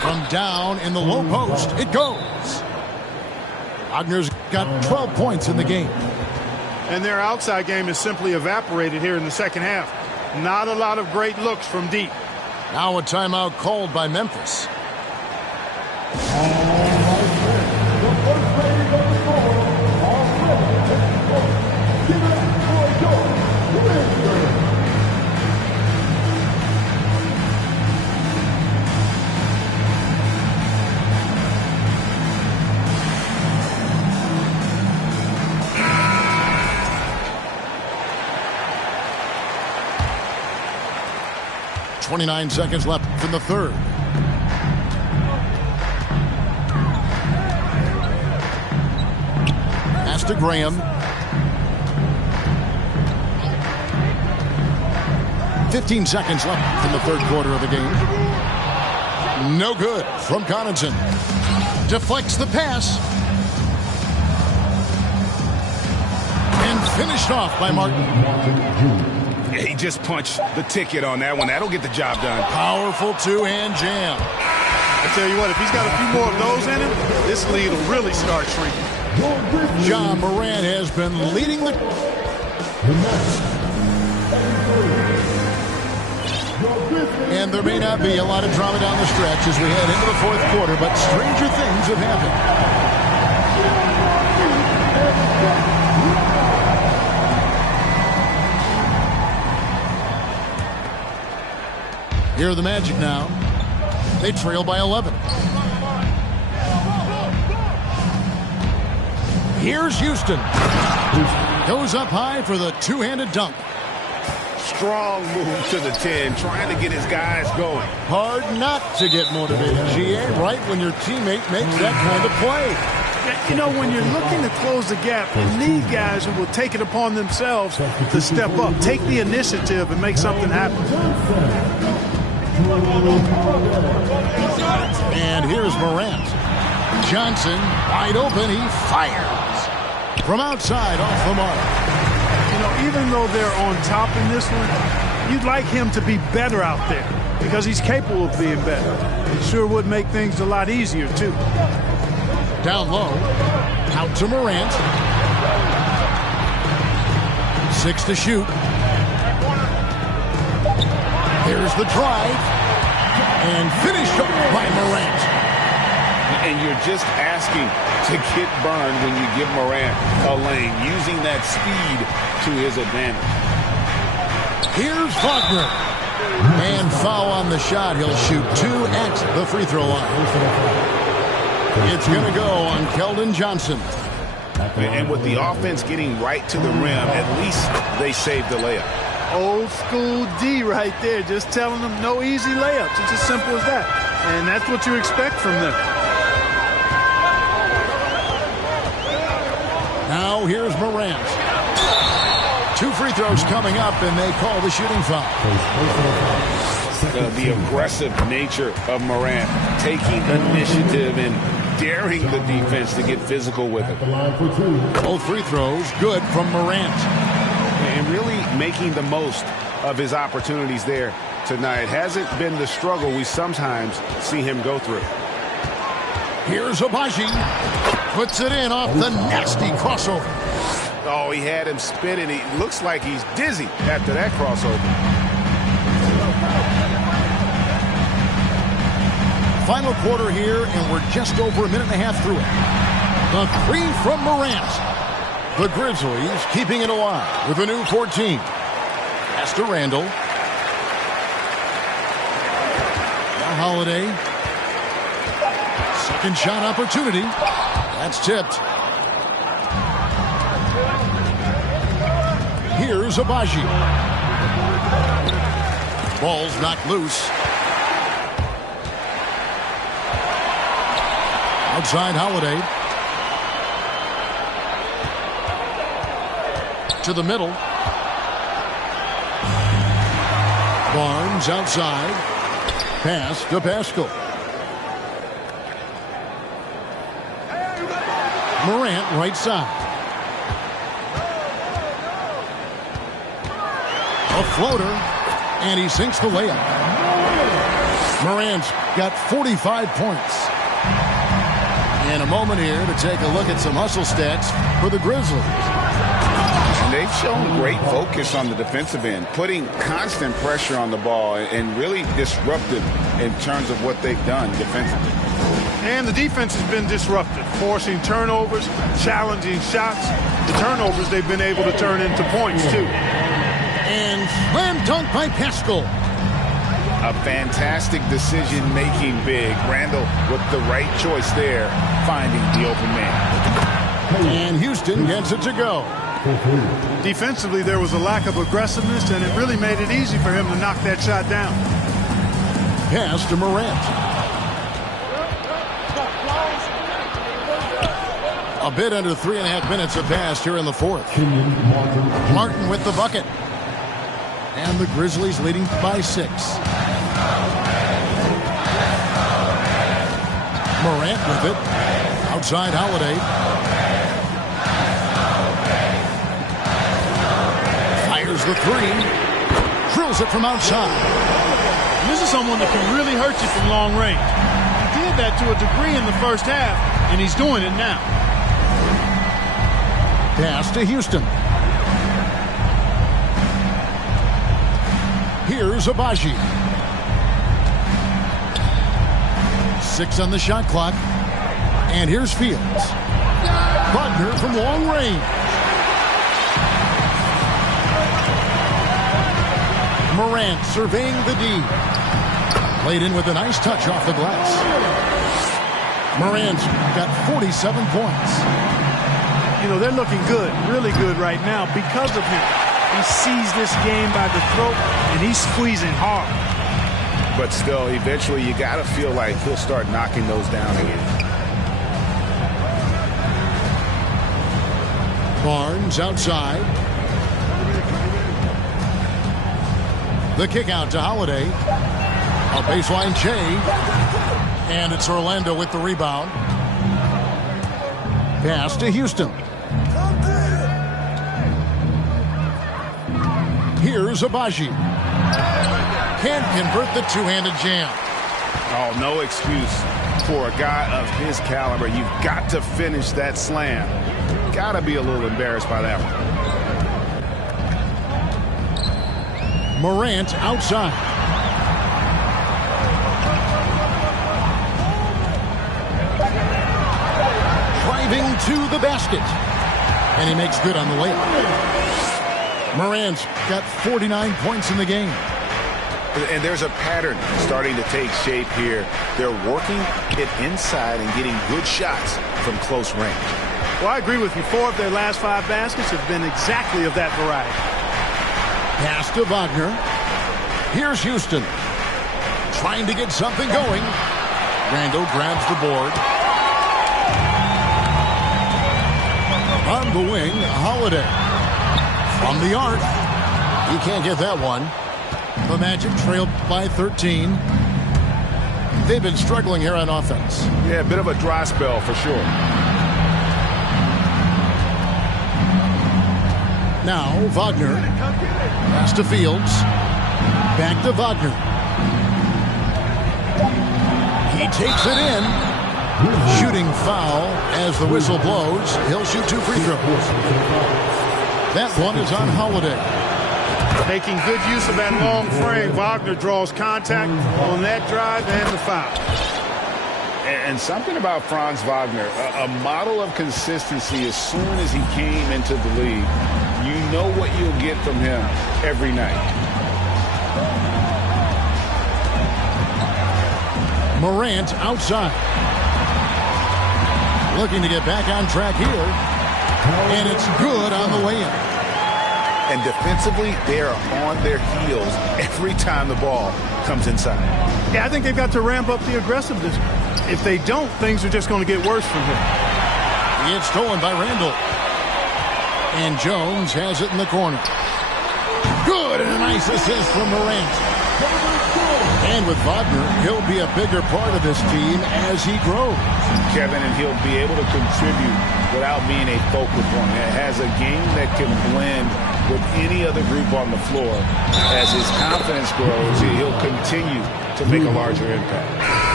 From down in the low post, it goes. Wagner's got 12 points in the game. And their outside game is simply evaporated here in the second half. Not a lot of great looks from deep. Now a timeout called by Memphis. .29 seconds left in the third. Pass to Graham. 15 seconds left in the third quarter of the game. No good from Connaughton. Deflects the pass. And finished off by Martin. He just punched the ticket on that one. That'll get the job done. Powerful two-hand jam. I tell you what, if he's got a few more of those in him, this lead will really start shrinking. Ja Morant has been leading the... And there may not be a lot of drama down the stretch as we head into the fourth quarter, but stranger things have happened. Here are the Magic now. They trail by 11. Here's Houston. Goes up high for the two-handed dunk. Strong move to the 10, trying to get his guys going. Hard not to get motivated, GA, right when your teammate makes that kind of play. You know, when you're looking to close the gap, you need guys who will take it upon themselves to step up, take the initiative, and make something happen. And here's Morant. Johnson, wide open, he fires. From outside, off the mark. You know, even though they're on top in this one, you'd like him to be better out there because he's capable of being better. It sure would make things a lot easier, too. Down low, out to Morant. 6 to shoot. Here's the drive. And finished up by Morant. And you're just asking to get burned when you give Morant a lane, using that speed to his advantage. Here's Wagner. And foul on the shot. He'll shoot 2 at the free throw line. It's going to go on Keldon Johnson. And with the offense getting right to the rim, at least they saved the layup. Old school D right there, just telling them no easy layups. It's as simple as that. And that's what you expect from them. Now here's Morant. 2 free throws coming up, and they call the shooting foul. The aggressive nature of Morant, taking initiative and daring the defense to get physical with it. Both free throws good from Morant. And really making the most of his opportunities there tonight. Hasn't been the struggle we sometimes see him go through. Here's Abaji. Puts it in off the nasty crossover. Oh, he had him spinning. He looks like he's dizzy after that crossover. Final quarter here, and we're just over a minute and a half through it. The 3 from Morant. The Grizzlies keeping it alive with a new 14. Pass to Randall. Now Holiday. Second shot opportunity. That's tipped. Here's Abaji. Ball's knocked loose. Outside Holiday. To the middle. Barnes outside. Pass to Pascal. Morant right side. A floater, and he sinks the layup. Morant's got 45 points. And a moment here to take a look at some hustle stats for the Grizzlies. And they've shown great focus on the defensive end, putting constant pressure on the ball and really disruptive in terms of what they've done defensively. And the defense has been disruptive, forcing turnovers, challenging shots. The turnovers they've been able to turn into points, too. And slam dunk by Pascal. A fantastic decision-making big. Randall with the right choice there, finding the open man. And Houston gets it to go. Defensively, there was a lack of aggressiveness, and it really made it easy for him to knock that shot down. Pass to Morant. A bit under 3.5 minutes have passed here in the fourth. Martin with the bucket. And the Grizzlies leading by 6. Morant with it. Outside Holiday. Fires the 3. Drills it from outside. And this is someone that can really hurt you from long range. He did that to a degree in the first half, and he's doing it now. Pass to Houston. Here's Abaji. 6 on the shot clock. And here's Fields. Wagner from long range. Morant surveying the D. Played in with a nice touch off the glass. Morant's got 47 points. You know, they're looking good, really good right now because of him. He sees this game by the throat, and he's squeezing hard. But still, eventually, you got to feel like he'll start knocking those down again. Barnes outside. The kick out to Holiday. A baseline Che. And it's Orlando with the rebound. Pass to Houston. Here's Abaji. Can't convert the two-handed jam. Oh, no excuse for a guy of his caliber. You've got to finish that slam. Got to be a little embarrassed by that one. Morant outside. Driving to the basket. And he makes good on the layup. Morant's got 49 points in the game. And there's a pattern starting to take shape here. They're working it inside and getting good shots from close range. Well, I agree with you. 4 of their last 5 baskets have been exactly of that variety. Pass to Wagner. Here's Houston. Trying to get something going. Randall grabs the board. On the wing, Holiday. From the arc. He can't get that one. The Magic trailed by 13. They've been struggling here on offense. Yeah, a bit of a dry spell for sure. Now Wagner. Pass to Fields. Back to Wagner. He takes it in. Shooting foul as the whistle blows. He'll shoot 2 free throws. That one is on Holiday. Making good use of that long frame. Wagner draws contact on that drive and the foul. And something about Franz Wagner, a model of consistency. As soon as he came into the league, you know what you'll get from him every night. Morant outside. Looking to get back on track here. And it's good on the way in. And defensively, they are on their heels every time the ball comes inside. Yeah, I think they've got to ramp up the aggressiveness. If they don't, things are just going to get worse from here. It's stolen by Randall. And Jones has it in the corner. Good, and a nice assist from Morant. And with Wagner, he'll be a bigger part of this team as he grows. Kevin, and he'll be able to contribute without being a focal point. It has a game that can blend with any other group on the floor. As his confidence grows, he'll continue to make a larger impact.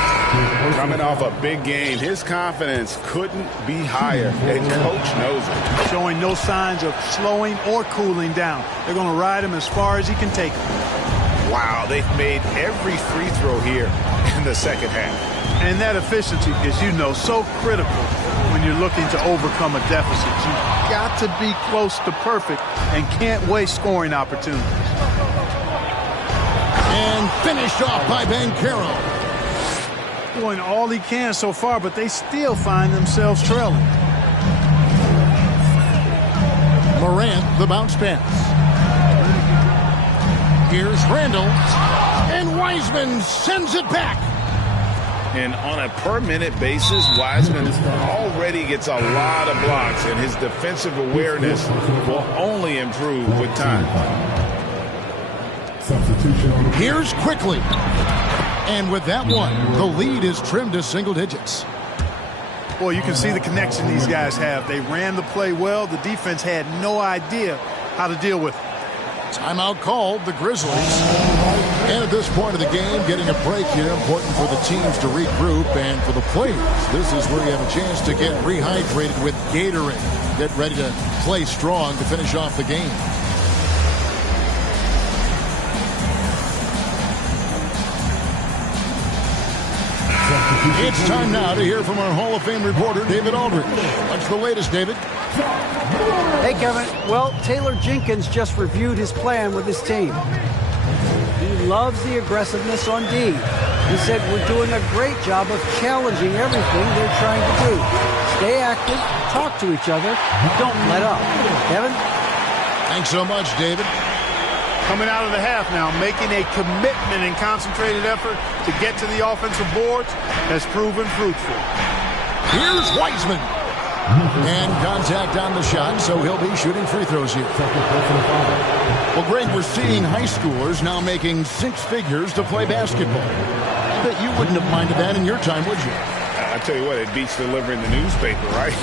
Coming off a big game, his confidence couldn't be higher, and Coach knows it. Showing no signs of slowing or cooling down. They're going to ride him as far as he can take him. Wow, they've made every free throw here in the second half. And that efficiency is, so critical when you're looking to overcome a deficit. You've got to be close to perfect and can't waste scoring opportunities. And finished off by Banchero. Doing all he can so far, but they still find themselves trailing. Morant, the bounce pass. Here's Randall, and Wiseman sends it back. And on a per-minute basis, Wiseman already gets a lot of blocks, and his defensive awareness will only improve with time. Here's Quickly. And with that one, the lead is trimmed to single digits. Boy, you can see the connection these guys have. They ran the play well. The defense had no idea how to deal with it. Timeout called, the Grizzlies. And at this point of the game, getting a break here, important for the teams to regroup, and for the players, this is where you have a chance to get rehydrated with Gatorade. Get ready to play strong to finish off the game. It's time now to hear from our Hall of Fame reporter, David Aldridge. What's the latest, David? Hey, Kevin. Well, Taylor Jenkins just reviewed his plan with his team. He loves the aggressiveness on D. He said, we're doing a great job of challenging everything they're trying to do. Stay active, talk to each other, don't let up. Kevin? Thanks so much, David. Coming out of the half now, making a commitment and concentrated effort to get to the offensive boards has proven fruitful. Here's Wiseman. And contact on the shot, so he'll be shooting free throws here. Well, Greg, we're seeing high schoolers now making six figures to play basketball. I bet you wouldn't have minded that in your time, would you? I tell you what, it beats delivering the newspaper, right?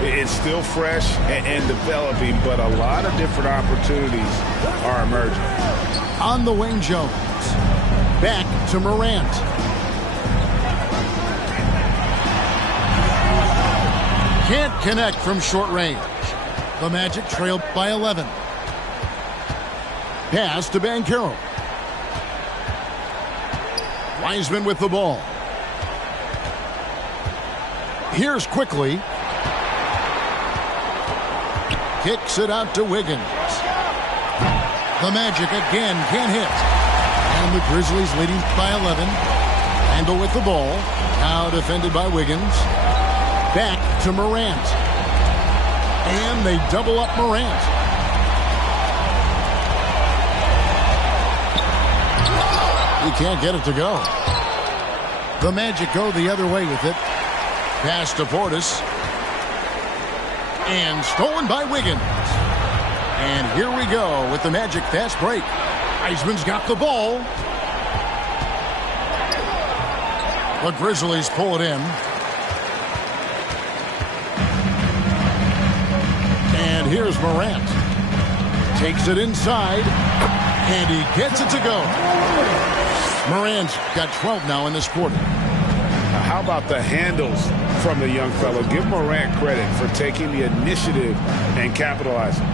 It's still fresh and developing, but a lot of different opportunities are emerging. On the wing, Jones. Back to Morant. Can't connect from short range. The Magic trailed by 11. Pass to Banchero. Wiseman with the ball. Here's Quickly. Kicks it out to Wiggins. The Magic again can't hit. And the Grizzlies leading by 11. Randall with the ball. Now defended by Wiggins. Back to Morant. And they double up Morant. He can't get it to go. The Magic go the other way with it. Pass to Portis. And stolen by Wiggins. And here we go with the Magic fast break. Wiseman's got the ball. The Grizzlies pull it in. And here's Morant. Takes it inside. And he gets it to go. Morant's got 12 now in this quarter. How about the handles from the young fellow? Give Morant credit for taking the initiative and capitalizing.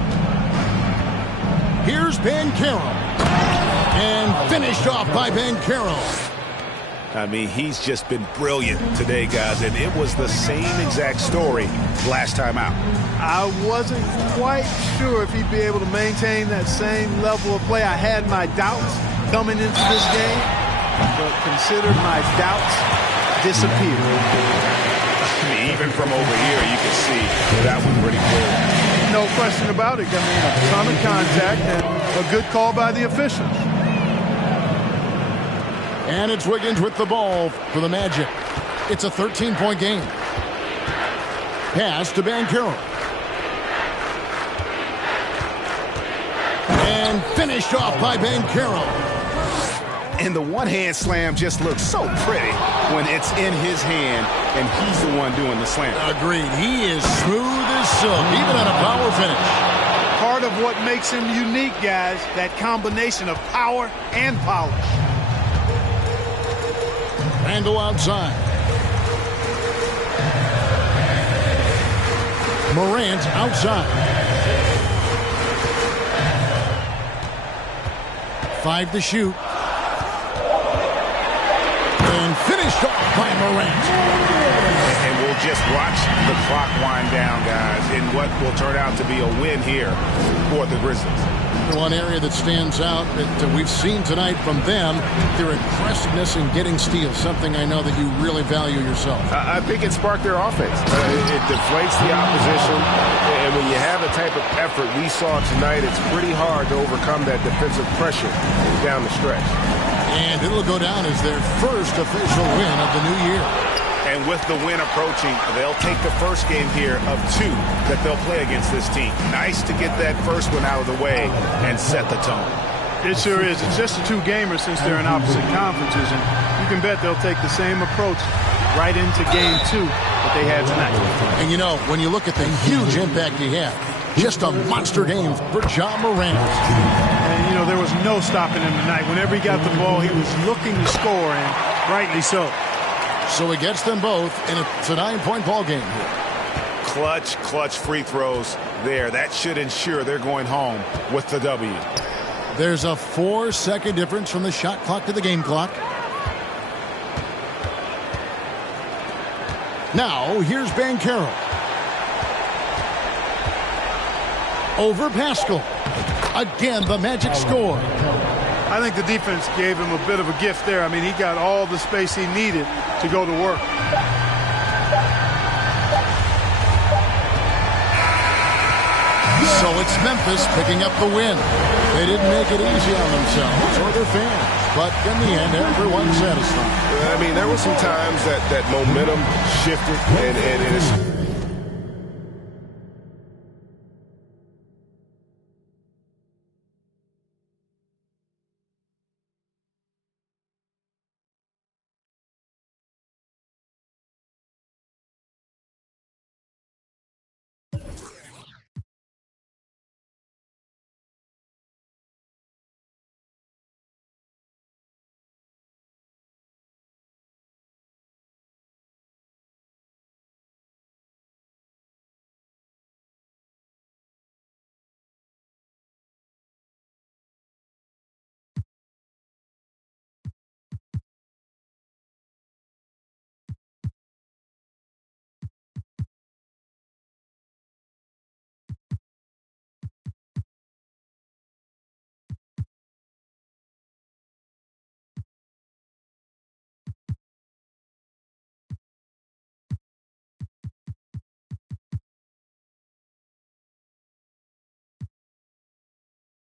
Here's Banchero. And finished off by Banchero. I mean, he's just been brilliant today, guys, and it was the same exact story last time out. I wasn't quite sure if he'd be able to maintain that same level of play. I had my doubts coming into this game, but consider my doubts disappeared. I mean, even from over here, you can see that was pretty clear. No question about it. I mean, a ton of contact and a good call by the officials. And it's Wiggins with the ball for the Magic. It's a 13-point game. Pass to Banchero. And finished off by Banchero. And the one-hand slam just looks so pretty when it's in his hand and he's the one doing the slam. Agreed. He is smooth as silk, even on a power finish. Part of what makes him unique, guys, that combination of power and polish. Randle outside. Morant outside. 5 to shoot. And finished off by Morant. And we'll just watch the clock wind down, guys, in what will turn out to be a win here for the Grizzlies. One area that stands out that we've seen tonight from them, their aggressiveness in getting steals, something I know that you really value yourself. I think it sparked their offense. It deflates the opposition, and when you have the type of effort we saw tonight, it's pretty hard to overcome that defensive pressure down the stretch. And it'll go down as their first official win of the new year. And with the win approaching, they'll take the first game here of 2 that they'll play against this team. Nice to get that first one out of the way and set the tone. It sure is. It's just a 2-gamer since they're in opposite conferences, and you can bet they'll take the same approach right into game 2 that they had tonight. And you know, when you look at the huge impact he had, just a monster game for Ja Morant. And, you know, there was no stopping him tonight. Whenever he got the ball, he was looking to score, and rightly so. So he gets them both, and it's a 9-point ball game here. Clutch free throws there. That should ensure they're going home with the W. There's a 4-second difference from the shot clock to the game clock. Now, here's Banchero. Over Pascal. Again, the Magic score. I think the defense gave him a bit of a gift there. I mean, he got all the space he needed to go to work. So it's Memphis picking up the win. They didn't make it easy on themselves or their fans, but in the end, everyone's satisfied. I mean, there were some times that momentum shifted, and it's